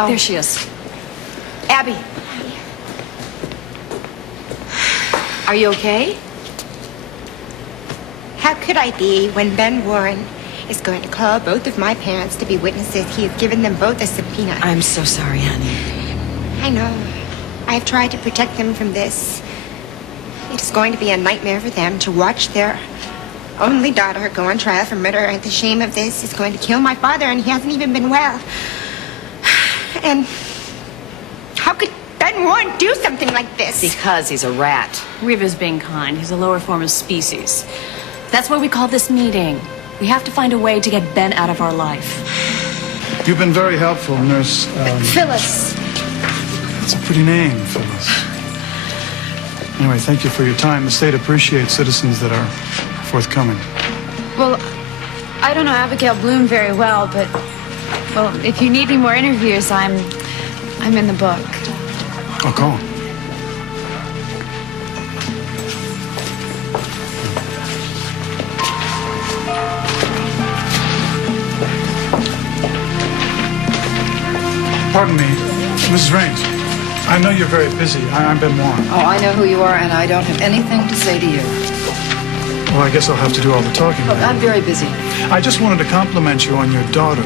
Oh. There she is. Abby. Are you okay? How could I be when Ben Warren is going to call both of my parents to be witnesses? He has given them both a subpoena. I'm so sorry, honey. I know. I've tried to protect them from this. It's going to be a nightmare for them to watch their only daughter go on trial for murder. And the shame of this is going to kill my father, and he hasn't even been well. And how could Ben Warren do something like this? Because he's a rat. Riva's being kind. He's a lower form of species. That's why we called this meeting. We have to find a way to get Ben out of our life. You've been very helpful, Nurse. Phyllis. It's a pretty name, Phyllis. Anyway, thank you for your time. The state appreciates citizens that are forthcoming. Well, I don't know Abigail Bloom very well, but, well, if you need any more interviews, I'm in the book. Oh, go on. Pardon me, Mrs. Raines. I know you're very busy. I'm Ben Warren. Oh, I know who you are, and I don't have anything to say to you. Well, I guess I'll have to do all the talking. Look, I'm very busy. I just wanted to compliment you on your daughter.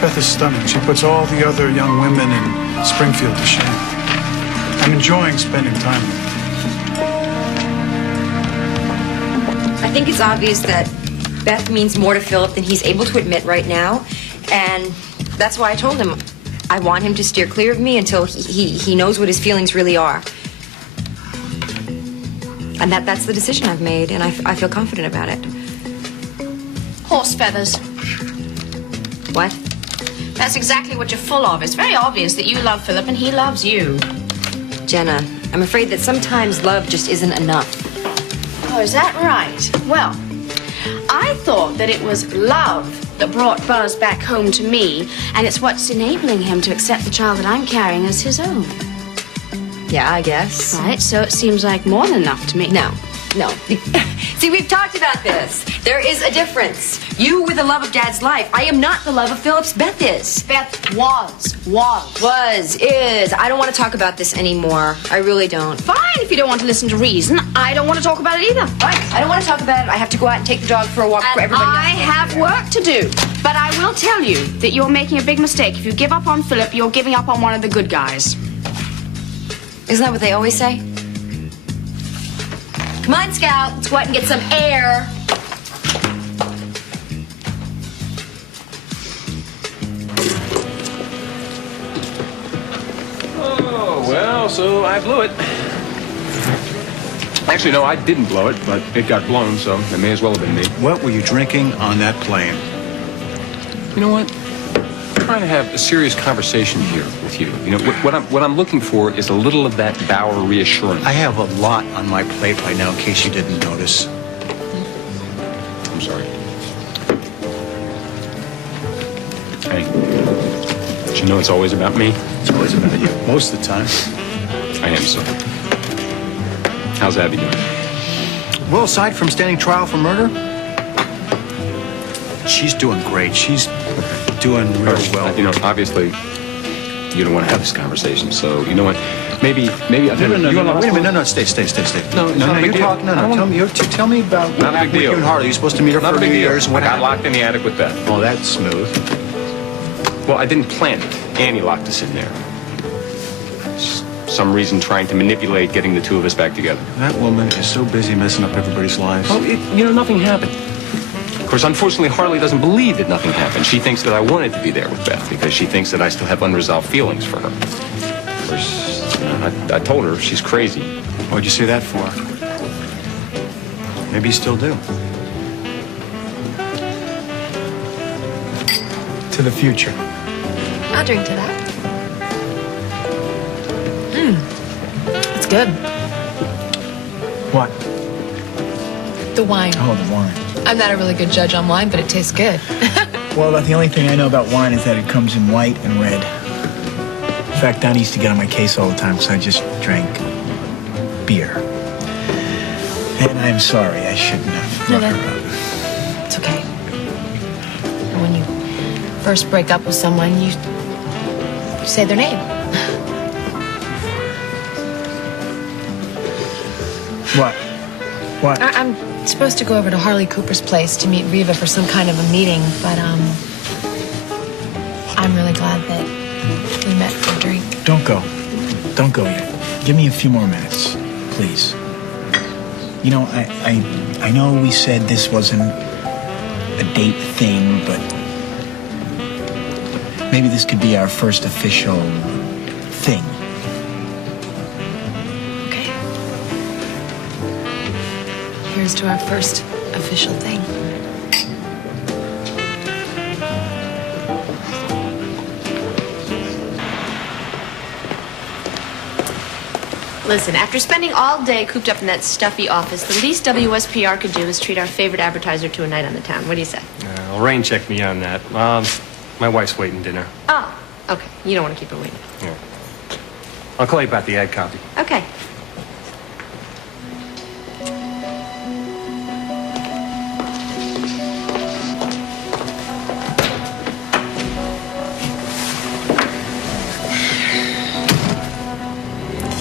Beth is stunning. She puts all the other young women in Springfield to shame. I'm enjoying spending time with her. I think it's obvious that Beth means more to Philip than he's able to admit right now. And that's why I told him I want him to steer clear of me until he knows what his feelings really are. And that's the decision I've made, and I feel confident about it. Horse feathers. What? That's exactly what you're full of. It's very obvious that you love Philip and he loves you. Jenna, I'm afraid that sometimes love just isn't enough. Oh, is that right? Well, I thought that it was love that brought Buzz back home to me, and it's what's enabling him to accept the child that I'm carrying as his own. Yeah, I guess. Right, so it seems like more than enough to me. No. See, we've talked about this. There is a difference. You were the love of Dad's life. I am not the love of Philip's. Beth is. Beth was. Is. I don't want to talk about this anymore. I really don't. Fine, if you don't want to listen to reason. I don't want to talk about it either. Fine. I don't want to talk about it. I have to go out and take the dog for a walk for everybody I else. have work to do. But I will tell you that you're making a big mistake. If you give up on Philip, you're giving up on one of the good guys. Isn't that what they always say? Come on, Scout. Let's go out and get some air. Oh, well, so I blew it. Actually, no, I didn't blow it, but it got blown, so it may as well have been me. What were you drinking on that plane? You know what? I'm trying to have a serious conversation here with you. You know, what I'm looking for is a little of that Bauer reassurance. I have a lot on my plate right now, in case you didn't notice. I'm sorry. Hey, but you know it's always about me? It's always about you, most of the time. I am sorry. How's Abby doing? Well, aside from standing trial for murder, she's doing great. She's doing real well. You know, obviously, you don't want to have this conversation, so you know what? Maybe. No, wait a minute. No, stay. No, it's not a big deal. Talk. No. Tell me about what Not a happened big with deal. you and Harley. You're supposed to meet her Not for a big New deal. Year's. I What got happened? locked in the attic with Beth. Oh, that's smooth. Well, I didn't plan it. Annie locked us in there. Some reason trying to manipulate getting the two of us back together. That woman is so busy messing up everybody's lives. Well, nothing happened. Of course, unfortunately, Harley doesn't believe that nothing happened. She thinks that I wanted to be there with Beth because she thinks that I still have unresolved feelings for her. Of course, I told her she's crazy. What'd you say that for? Maybe you still do. To the future. I'll drink to that. It's good. What? The wine. Oh, the wine. I'm not a really good judge on wine, but it tastes good. Well, the only thing I know about wine is that it comes in white and red. In fact, Don used to get on my case all the time because I just drank beer. And I'm sorry, I shouldn't have brought her up. It's okay. And when you first break up with someone, you say their name. What? What? I'm supposed to go over to Harley Cooper's place to meet Reva for some kind of a meeting, but I'm really glad that we met for a drink. Don't go. Don't go yet. Give me a few more minutes, please. You know, I know we said this wasn't a date thing, but maybe this could be our first official thing. Okay. Here's to our first official thing. Listen, after spending all day cooped up in that stuffy office, the least WSPR could do is treat our favorite advertiser to a night on the town. What do you say? Well, Rain checked me on that. My wife's waiting dinner. Oh, okay. You don't want to keep her waiting. Yeah. I'll call you about the ad copy. Okay.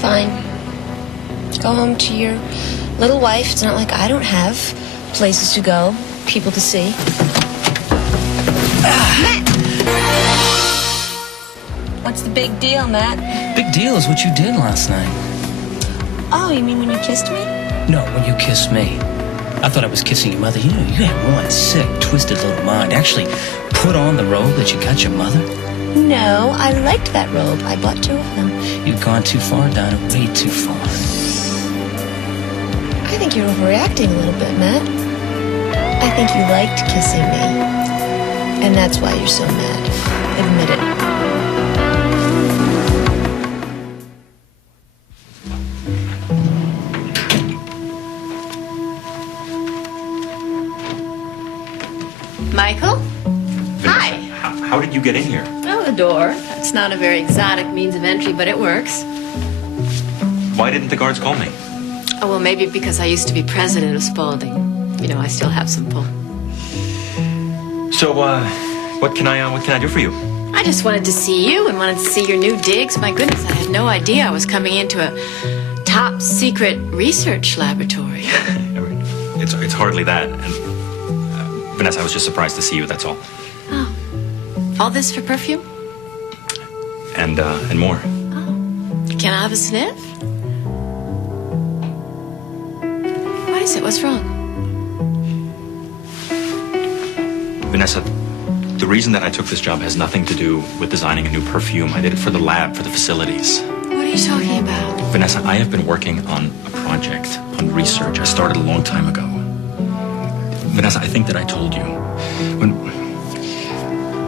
Fine. Go home to your little wife. It's not like I don't have places to go, people to see. What's the big deal, Matt? Big deal is what you did last night. Oh, you mean when you kissed me? No, when you kissed me. I thought I was kissing your mother. You know, you had one sick, twisted little mind. Actually put on the robe that you got your mother. No, I liked that robe. I bought 2 of them. You've gone too far, Dinah, way too far. I think you're overreacting a little bit, Matt. I think you liked kissing me. And that's why you're so mad. Admit it. Michael? Hi. How did you get in here? Oh, the door. It's not a very exotic means of entry, but it works. Why didn't the guards call me? Oh, well, maybe because I used to be president of Spalding. You know, I still have some pull. So, what can I do for you? I just wanted to see you and wanted to see your new digs. My goodness, I had no idea I was coming into a top secret research laboratory. It's hardly that. And Vanessa, I was just surprised to see you. That's all. Oh, all this for perfume? And more. Can I have a sniff? What is it? What's wrong? Vanessa, the reason that I took this job has nothing to do with designing a new perfume. I did it for the lab, for the facilities. What are you talking about? Vanessa, I have been working on a project, on research. I started a long time ago. Vanessa, I think that I told you.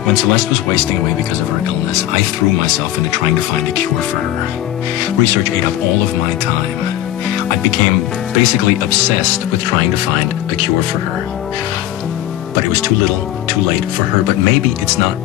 When Celeste was wasting away because of her illness, I threw myself into trying to find a cure for her. Research ate up all of my time. I became basically obsessed with trying to find a cure for her. But it was too little, too late for her. But maybe it's not